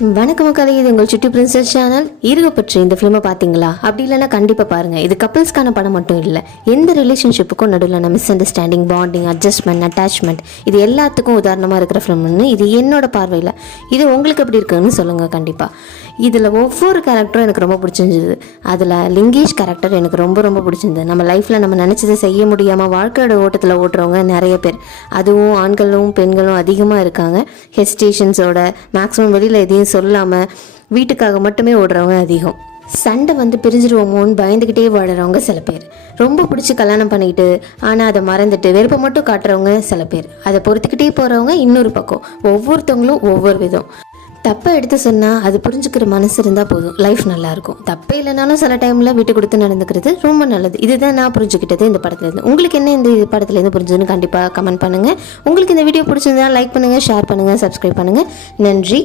வணக்கம் மக்களே, இது உங்கள் சுட்டி பிரின்சஸ் சேனல். ஈர்க்கப்பற்று இந்த ஃபிலிமை பார்த்தீங்களா? அப்படி இல்லைன்னா கண்டிப்பாக பாருங்கள். இது கப்பிள்ஸ்க்கான படம் மட்டும் இல்லை, எந்த ரிலேஷன்ஷிப்புக்கும் நடுவில் miss understanding, bonding, adjustment, attachment, இது எல்லாத்துக்கும் உதாரணமாக இருக்கிற ஃபிலிம்னு இது என்னோட பார்வையில். இது உங்களுக்கு எப்படி இருக்குன்னு சொல்லுங்கள் கண்டிப்பாக. இதில் ஒவ்வொரு கேரக்டரும் எனக்கு ரொம்ப பிடிச்சிருந்தது. அதில் லிங்கேஷ் கேரக்டர் எனக்கு ரொம்ப ரொம்ப பிடிச்சிருந்தது. நம்ம லைஃப்பில் நம்ம நினச்சதை செய்ய முடியாமல் வாழ்க்கையோட ஓட்டத்தில் ஓட்டுறவங்க நிறைய பேர், அதுவும் ஆண்களும் பெண்களும் அதிகமாக இருக்காங்க. ஹெசிடேஷன்ஸோட மேக்ஸிமம் வெளியில் எதையும் சொல்லாமல் வீட்டுக்காக மட்டுமே ஓடுறவங்க அதிகம். சண்டை பிரிஞ்சிருவோமோன்னு பயந்துக்கிட்டே வாடுறவங்க சில பேர், ரொம்ப பிடிச்சி கல்யாணம் பண்ணிக்கிட்டு ஆனால் அதை மறந்துட்டு வெறுப்பை மட்டும் காட்டுறவங்க சில பேர், அதை பொறுத்துக்கிட்டே போகிறவங்க இன்னொரு பக்கம். ஒவ்வொருத்தவங்களும் ஒவ்வொரு விதம். தப்பை எடுத்து சொன்னால் அது புரிஞ்சுக்கிற மனசு இருந்தால் போதும், லைஃப் நல்லாயிருக்கும். தப்பே இல்லைனாலும் சில டைமில் விட்டு கொடுத்து நடந்துக்கிறது ரொம்ப நல்லது. இதுதான் நான் புரிஞ்சுக்கிட்டது இந்த படத்துலேருந்து. உங்களுக்கு என்ன இந்த படத்துலேருந்து புரிஞ்சுதுன்னு கண்டிப்பாக கமெண்ட் பண்ணுங்கள். உங்களுக்கு இந்த வீடியோ பிடிச்சிருந்தா லைக் பண்ணுங்கள், ஷேர் பண்ணுங்கள், சப்ஸ்கிரைப் பண்ணுங்கள். நன்றி.